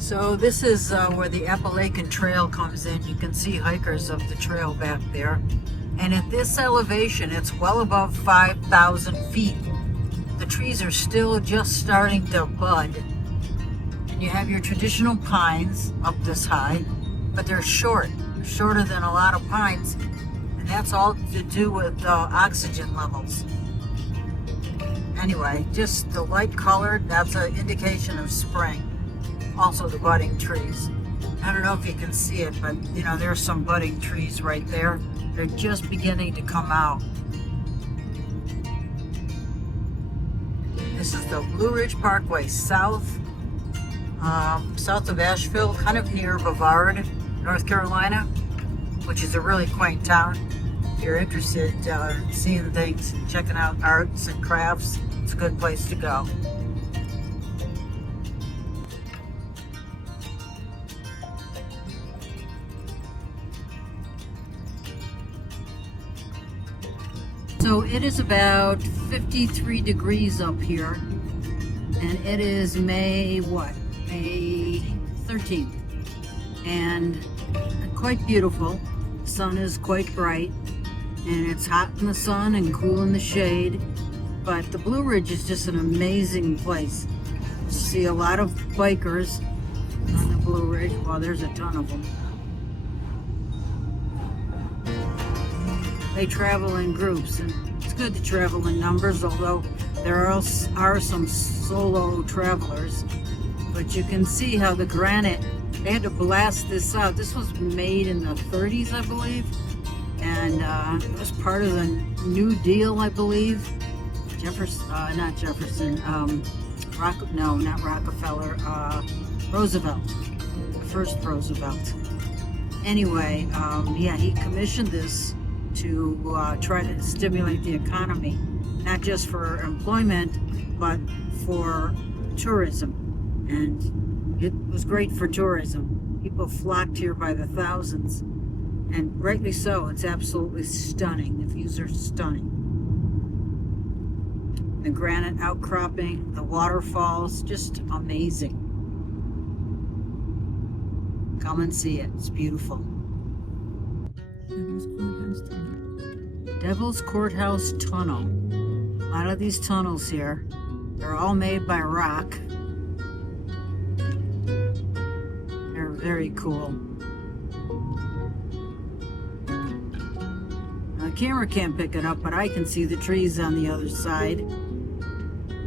So this is where the Appalachian Trail comes in. You can see hikers of the trail back there. And at this elevation, it's well above 5,000 feet. The trees are still just starting to bud. And you have your traditional pines up this high, but they're shorter than a lot of pines. And that's all to do with oxygen levels. Anyway, just the light colored, that's an indication of spring. Also the budding trees. I don't know if you can see it, but you know, there's some budding trees right there. They're just beginning to come out. This is the Blue Ridge Parkway south of Asheville, kind of near Brevard, North Carolina, which is a really quaint town. If you're interested in seeing things, checking out arts and crafts, it's a good place to go. So it is about 53 degrees up here, and it is May 13th, and quite beautiful. The sun is quite bright, and it's hot in the sun and cool in the shade, but the Blue Ridge is just an amazing place. You see a lot of bikers on the Blue Ridge. Well, there's a ton of them. They travel in groups, and it's good to travel in numbers, although there are some solo travelers. But you can see how the granite, they had to blast this out. This was made in the 30s, I believe, and it was part of the New Deal, I believe. Roosevelt, the first Roosevelt. Anyway, yeah, he commissioned this to try to stimulate the economy, not just for employment, but for tourism. And it was great for tourism. People flocked here by the thousands. And rightly so. It's absolutely stunning. The views are stunning. The granite outcropping, the waterfalls, just amazing. Come and see it. It's beautiful. Devil's Courthouse Tunnel. A lot of these tunnels here, they're all made by rock. They're very cool. Now, the camera can't pick it up, but I can see the trees on the other side.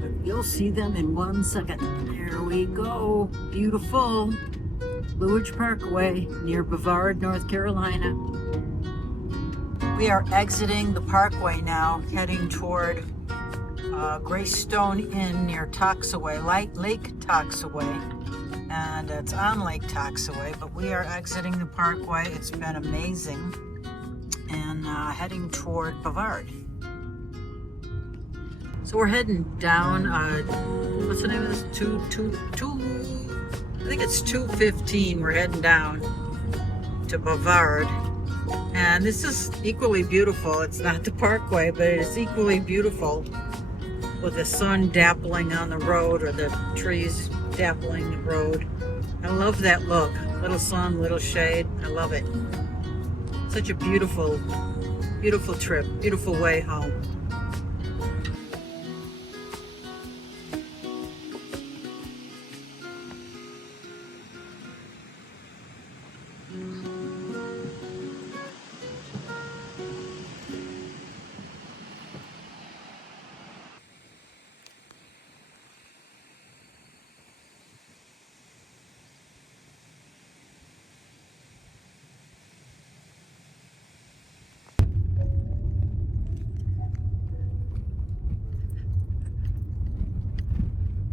But you'll see them in 1 second. There we go. Beautiful. Blue Ridge Parkway near Brevard, North Carolina. We are exiting the parkway now, heading toward Greystone Inn near Toxaway, Lake Toxaway. And it's on Lake Toxaway, but we are exiting the parkway. It's been amazing. And heading toward Brevard. So we're heading down, what's the name of this? I think it's 215. We're heading down to Brevard. And this is equally beautiful. It's not the parkway, but it is equally beautiful with the sun dappling on the road or the trees dappling the road. I love that look. Little sun, little shade. I love it. Such a beautiful, beautiful trip. Beautiful way home.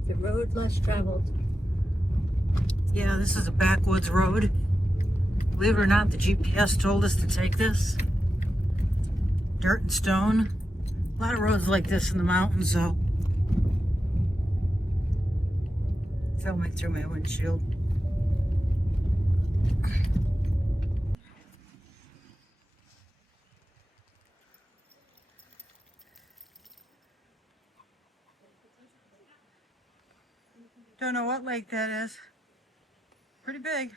The road less traveled. Yeah, this is a backwoods road. Believe it or not, the GPS told us to take this. Dirt and stone. A lot of roads like this in the mountains, though. Filming through my windshield. Don't know what lake that is. Pretty big.